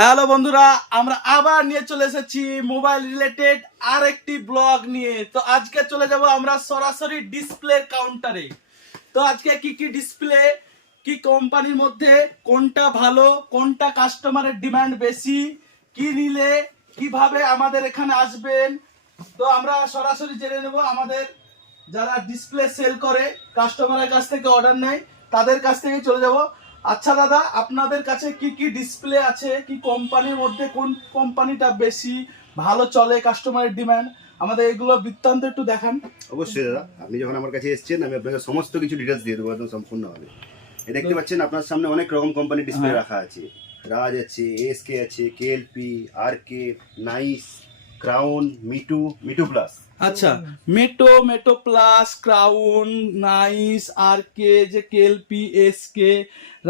Hello বন্ধুরা, আমরা আবার নিয়ে চলে এসেছি মোবাইল রিলেটেড আরেকটি ব্লগ নিয়ে। তো আজকে চলে যাব আমরা সরাসরি ডিসপ্লে কাউন্টারে। তো আজকে কি কি ডিসপ্লে, কি কোম্পানির মধ্যে কোনটা ভালো, কোনটা কাস্টমারের ডিমান্ড বেশি, কি নিলে কিভাবে আমাদের এখানে আসবেন, তো আমরা সরাসরি জেনে নেব। আমাদের যারা ডিসপ্লে সেল করে, কাস্টমারের কাছ থেকে অর্ডার নেয়, তাদের কাছ থেকে চলে যাব। আচ্ছা দাদা, আপনাদের কাছে কি কি ডিসপ্লে আছে, কি কোম্পানির মধ্যে কোন কোম্পানিটা বেশি ভালো চলে, কাস্টমারের ডিমান্ড, আমাদের এগুলো বৃত্তান্ত একটু দেখান। অবশ্যই দাদা, আপনি যখন আমার কাছে এসেছেন আমি আপনাকে সমস্ত কিছু ডিটেলস দিয়ে দেবো একদম সম্পূর্ণভাবে। এই দেখতে পাচ্ছেন আপনার সামনে অনেক রকম কোম্পানির ডিসপ্লে রাখা আছে। রাজ আছে, এসকে আছে, কেএলপি, আরকে, নাইস, ক্রাউন, মিটু প্লাস। আচ্ছা, মেটো প্লাস, ক্রাউন, নাইস, আরকে, যে কেএলপি, এসকে,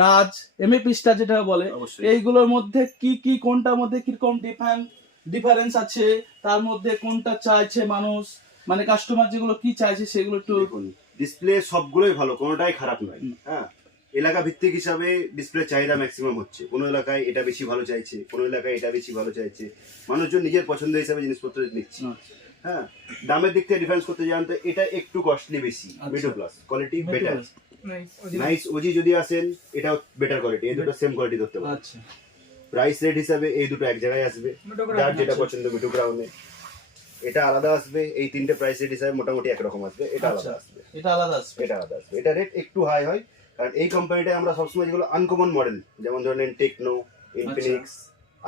রাজ, এমএপি স্টার যেটা বলে, অবশ্যই। এইগুলোর মধ্যে কি কি, কোনটার মধ্যে কিরকম ডিফারেন্স আছে, তার মধ্যে কোনটা চাইছে মানুষ, মানে কাস্টমার যেগুলো কি চাইছে সেগুলো একটু দেখুন, ডিসপ্লে সবগুলোই ভালো, কোনোটাই খারাপ নয়। হ্যাঁ, এলাকা ভিত্তিক হিসাবে ডিসপ্লে চাহিদা ম্যাক্সিমাম হচ্ছে। কোনো এলাকায় এটা বেশি ভালো চাইছে, কোনো এলাকায় এটা বেশি ভালো চাইছে। মানুষজন নিজের পছন্দ হিসাবে জিনিসপত্র নিচ্ছে। হ্যাঁ, দামের দিক থেকে ডিফারেন্স করতে যান তো এটা একটু কস্টলি বেশি। Middle plus, quality better. Nice ওজি যদি আসেন, এটাও বেটার কোয়ালিটি, এই দুটো সেম কোয়ালিটি ধরতে পারেন। আচ্ছা, প্রাইস রেট হিসাবে এই দুটো এক জায়গায় আসবে। যার যেটা পছন্দ, মিটু ক্রাউনে এটা আলাদা আসবে। এই তিনটে প্রাইস রেট হিসাবে মোটামুটি একরকম আসবে। এটা আলাদা আসবে, এটা আলাদা আসবে, এটা আলাদা আসবে। এটা রেট একটু হাই হয়, কারণ এই কোম্পানিটায় আমরা সবসময় যেগুলো আনকমন মডেল, যেমন ধরেন টেকনো, ইনফিনিক্স,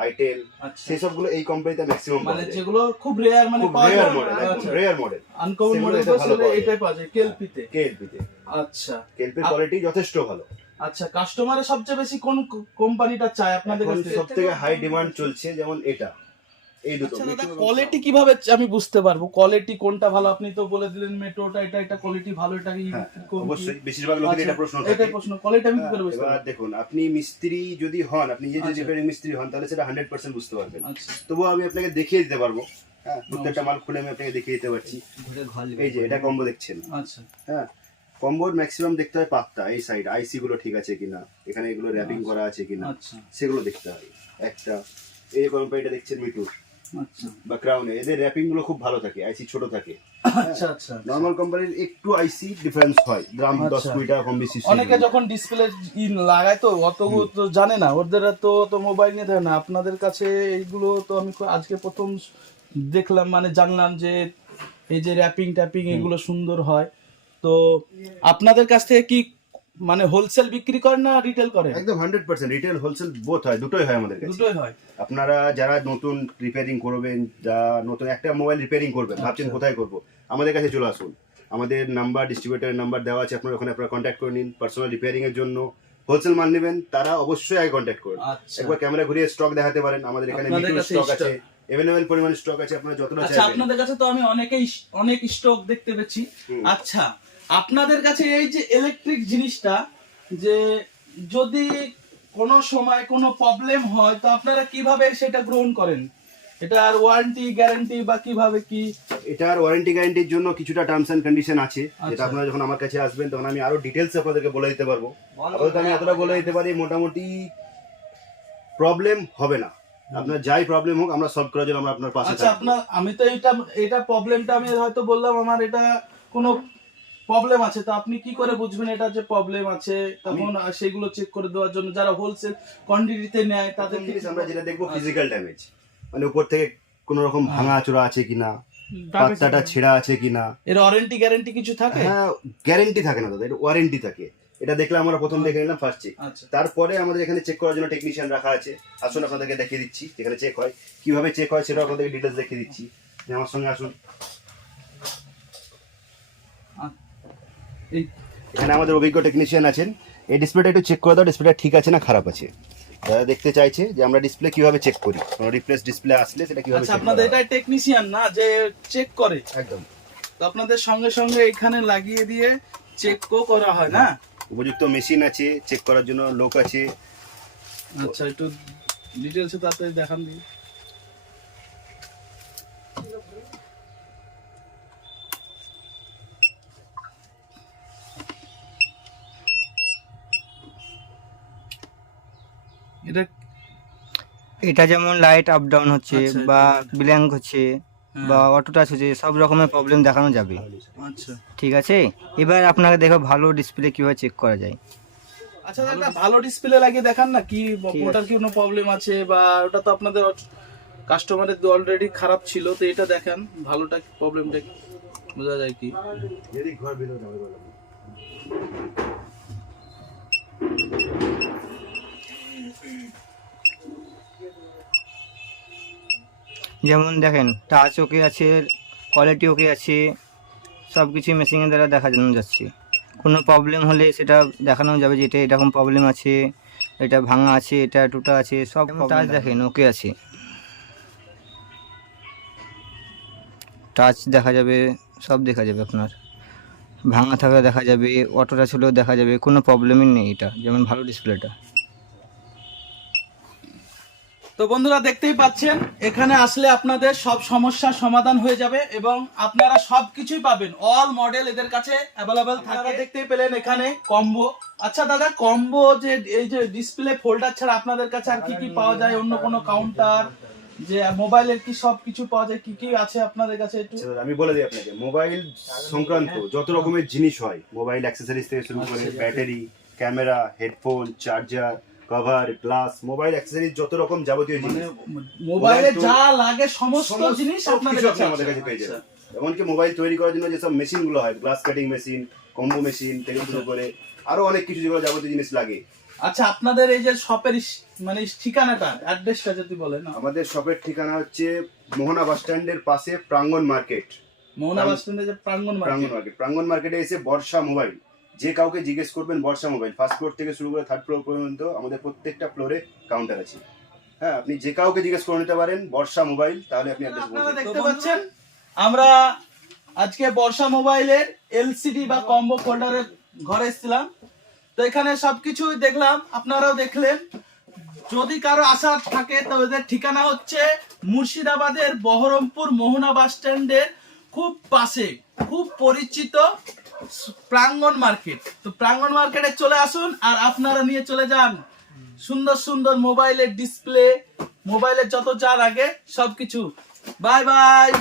আইটেল, সেই সবগুলো এই কোম্পানিতে ম্যাক্সিমাম মানে যেগুলো খুব রেয়ার, মানে rare model, rare model, uncommon model, তো এটাই পাওয়া যায় কেএলপিতে। কেএলপিতে আচ্ছা, কেএলপির কোয়ালিটি যথেষ্ট ভালো। আচ্ছা, কাস্টমারের সবচেয়ে বেশি কোন কোম্পানিটা চায় আপনাদের কাছে? সবথেকে হাই ডিমান্ড চলছে যেমন এটা, এই দুটো। আচ্ছা দাদা, কোয়ালিটি কিভাবে আমি বুঝতে পারবো কোয়ালিটি কোনটা ভালো? আপনি তো বলে দিলেন মেট্রোটা, এটা কোয়ালিটি ভালো, এটা কি? অবশ্যই বেশিরভাগ লোকের এটা প্রশ্ন থাকে। এটাই প্রশ্ন, কোয়ালিটি আমি কি করে বুঝতে এবার পারবো? দেখুন, আপনি মিস্ত্রি যদি হন, আপনি নিজে যদি রিপেয়ারিং মিস্ত্রি হন, তাহলে সেটা 100% বুঝতে পারবেন। আচ্ছা, তবুও আমি আপনাকে দেখিয়ে দিতে পারবো। হ্যাঁ, প্রত্যেকটা মাল খুলে আমি আপনাকে দেখিয়ে দিতে পারছি। এই যে এটা কম্বো দেখছেন। আচ্ছা, হ্যাঁ, কম্বোর ম্যাক্সিমাম দেখতে হয় পাতটা, এই সাইড আইসি গুলো ঠিক আছে কিনা, এখানে এগুলো র্যাপিং করা আছে কিনা, আচ্ছা, সেগুলো দেখতে হয় একটা। এই কোম্পানিটা দেখছেন মিটুর আচ্ছা, বা ক্রাউনে, এদের র্যাপিং গুলো খুব ভালো থাকে, আইসি ছোট থাকে। আচ্ছা, আচ্ছা। নরমাল কোম্পানির একটু আইসি ডিফারেন্স হয়, দাম 10-20 টাকা কম বেশি। অনেকে যখন ডিসপ্লে লাগায় তো অত তো জানে না, ওদের তো মোবাইল নিয়ে থাকে না। আপনাদের কাছে এইগুলো তো আমি আজকে প্রথম দেখলাম, মানে জানলাম যে এই যে র্যাপিং ট্যাপিং এগুলো সুন্দর হয়। তো আপনাদের কাছ থেকে কি মানে হোলসেল বিক্রি করেন না রিটেল করেন? একদম 100% রিটেল হোলসেল বোথ হয়, দুটোই হয় আমাদের কাছে। দুটোই হয়। আপনারা যারা নতুন রিপেয়ারিং করবেন, যা নতুন একটা মোবাইল রিপেয়ারিং করবেন, ভাবছেন কোথায় করব, আমাদের কাছে চলে আসুন। আমাদের নাম্বার, ডিস্ট্রিবিউটারের নাম্বার দেওয়া আছে, আপনারা ওখানে আপনারা কন্ট্যাক্ট করে নিন। পার্সোনাল রিপেয়ারিং এর জন্য হোলসেল মাল নেবেন, তারা অবশ্যই আগে কন্ট্যাক্ট করুন। একবার ক্যামেরা ঘুরিয়ে স্টক দেখাতে পারেন, আমাদের এখানে স্টক আছে, এভেলেবেল পরিমাণে স্টক আছে, আপনারা যতটা আচ্ছা, চাইবেন। আপনাদের কাছে তো আমি অনেক স্টক দেখতে পেয়েছি। আচ্ছা, আপনাদের কাছে এই যে ইলেকট্রিক জিনিসটা, যে যদি কোনো সময় কোনো প্রবলেম হয়, তো আপনারা কিভাবে সেটা গ্রহণ করেন? এটার ওয়ারেন্টি গ্যারান্টি বা কিভাবে কি? এটার ওয়ারেন্টি গ্যারান্টির জন্য কিছুটা টার্মস এন্ড কন্ডিশন আছে, যেটা আপনারা যখন আমার কাছে আসবেন তখন আমি আরো ডিটেলস আপনাদেরকে বলে দিতে পারবো। আপাতত আমি এতটা বলে দিতে পারি, মোটামুটি প্রবলেম হবে না। আপনার যাই প্রবলেম হোক, আমরা সলভ করার জন্য আমরা আপনার পাশে আচ্ছা, থাকবো। আমি তো এটা প্রবলেমটা আমি হয়তো বললাম আমার এটা কোনো প্রবলেম আছে, তো আপনি কি করে বুঝবেন এটা যে প্রবলেম আছে? তখন সেগুলো চেক করে দেওয়ার জন্য যারা হোলসেল কোয়ান্টিটিতে নেয় তাদেরকে আমরা যেটা দেখবো ফিজিক্যাল ড্যামেজ, মানে উপর থেকে কোনো রকম ভাঙা চোরা আছে কিনা, পাত্তাটা ছেঁড়া আছে কিনা। এর ওয়ারেন্টি গ্যারান্টি কিছু থাকে? হ্যাঁ, গ্যারান্টি থাকে না দাদা, এটা ওয়ারেন্টি থাকে। এটা দেখলে আমরা প্রথম দেখে নিলাম ফার্স্ট চেক, তারপরে আমাদের এখানে চেক করার জন্য টেকনিশিয়ান রাখা আছে। আসুন আপনাদেরকে দেখিয়ে দিচ্ছি যেখানে চেক হয়, কিভাবে চেক হয় সেটা আপনাদেরকে ডিটেলস দেখিয়ে দিচ্ছি। আমার সঙ্গে আসুন। এখানে আমাদের অভিজ্ঞ টেকনিশিয়ান আছেন। এই ডিসপ্লেটা একটু চেক করে দাও, ডিসপ্লেটা ঠিক আছে না খারাপ আছে। যারা দেখতে চাইছে যে আমরা ডিসপ্লে কিভাবে চেক করি, কোনো রিপ্লেস ডিসপ্লে আসলে সেটা কিভাবে আচ্ছা, চেক আপনাদের করা হয়। এটা টেকনিশিয়ান না যে চেক করে? একদম। তো আপনাদের সঙ্গে সঙ্গে এখানে লাগিয়ে দিয়ে চেকও করা হয় না? উপযুক্ত মেশিন আছে, চেক করার জন্য লোক আছে। আচ্ছা, একটু ডিটেইলসে তাড়াতাড়ি দেখান দিই। এটা এটা যেমন লাইট আপ ডাউন হচ্ছে আচ্ছা, বা এটা- ব্ল্যাঙ্ক হচ্ছে হ্যাঁ। বা অটো টাচ হচ্ছে, সব রকমের প্রবলেম দেখানো যাবে। আচ্ছা ঠিক আছে, এবার আপনাকে দেখো ভালো ডিসপ্লে কিভাবে চেক করা যায়। আচ্ছা দাদা, ভালো ডিসপ্লে লাগিয়ে দেখান না, কি ঠিক ওটার কি কোনো প্রবলেম আছে, বা ওটা তো আপনাদের কাস্টমারের অলরেডি খারাপ ছিল, তো এটা দেখান ভালোটা প্রবলেমটা বোঝা যায় কি। যদি ঘর ভিতরে যাবে বলো। যেমন দেখেন টাচ ওকে আছে, কোয়ালিটি ওকে আছে, সব কিছু মেশিনের দ্বারা দেখানো যাচ্ছে। কোনো প্রবলেম হলে সেটা দেখানো যাবে যে এটা এরকম প্রবলেম আছে, এটা ভাঙা আছে, এটা টুটা আছে, সব টাচ দেখেন ওকে আছে, টাচ দেখা যাবে, সব দেখা যাবে আপনার, ভাঙা থাকলে দেখা যাবে, অটো টাচ হলেও দেখা যাবে, কোনো প্রবলেমই নেই। এটা যেমন ভালো ডিসপ্লেটা। তো বন্ধুরা দেখতেই পাচ্ছেন, এখানে আসলে আপনাদের সব সমস্যার সমাধান হয়ে যাবে এবং আপনারা সবকিছুই পাবেন। অল মডেল এদের কাছে অ্যাভেলেবেল থাকে। দেখতেই পেলেন এখানে কম্বো। আচ্ছা দাদা, কম্বো যে এই যে ডিসপ্লে ফোল্ডার ছাড়া আপনাদের কাছে আর কি কি পাওয়া যায়? অন্য কোনো কাউন্টার যে মোবাইলের কি সব কিছু পাওয়া যায়, কি কি আছে আপনাদের কাছে একটু? আচ্ছা, আমি বলে দিই আপনাকে, মোবাইল সংক্রান্ত যত রকমের জিনিস হয়, মোবাইল অ্যাক্সেসরিজ থেকে শুরু করে battery, camera, headphone, charger, cover, glass, mobile accessories যত রকম যাবতীয় মানে জিনিস, মোবাইলে মোবাইল তো- যা লাগে সমস্ত জিনিস সব আপনাদের কিছু কাছে আপনি আমাদের আছে। কাছে পেয়ে আচ্ছা। যাবেন। এমনকি মোবাইল তৈরি করার জন্য যেসব মেশিন গুলো হয়, glass cutting machine, combo machine থেকে শুরু করে আরো অনেক কিছু যেগুলো যাবতীয় জিনিস লাগে। আচ্ছা, আপনাদের এই যে শপের মানে ঠিকানাটা, অ্যাড্রেসটা যদি বলেন। আমাদের শপের ঠিকানা হচ্ছে মোহনা বাস স্ট্যান্ডের পাশে প্রাঙ্গণ মার্কেট। মোহনা বাস স্ট্যান্ডে যে প্রাঙ্গণ মার্কেট, প্রাঙ্গণ মার্কেটে এসে বর্ষা মোবাইল, যে কাউকে জিজ্ঞেস করবেন বর্ষা মোবাইল, ফার্স্ট ফ্লোর থেকে শুরু করে থার্ড ফ্লোর পর্যন্ত আমাদের প্রত্যেকটা ফ্লোরে কাউন্টার আছে। হ্যাঁ, আপনি যে কাউকে জিজ্ঞেস করে নিতে পারেন বর্ষা মোবাইল, তাহলে আপনি অ্যাড্রেস আপনারা বলবেন। দেখতে পাচ্ছেন আমরা আজকে বর্ষা মোবাইলের এলসিডি বা কম্বো ফোল্ডারের ঘরে এসেছিলাম। তো এখানে সবকিছুই দেখলাম, আপনারাও দেখলেন। যদি কারো আশা থাকে তো এদের ঠিকানা হচ্ছে মুর্শিদাবাদের বহরমপুর মোহনা বাস স্ট্যান্ডের খুব পাশে, খুব পরিচিত প্রাঙ্গণ মার্কেট। তো প্রাঙ্গণ মার্কেটে চলে আসুন আর আপনারা নিয়ে চলে যান সুন্দর সুন্দর মোবাইলের ডিসপ্লে, মোবাইলের যত যা লাগে সবকিছু। Bye bye.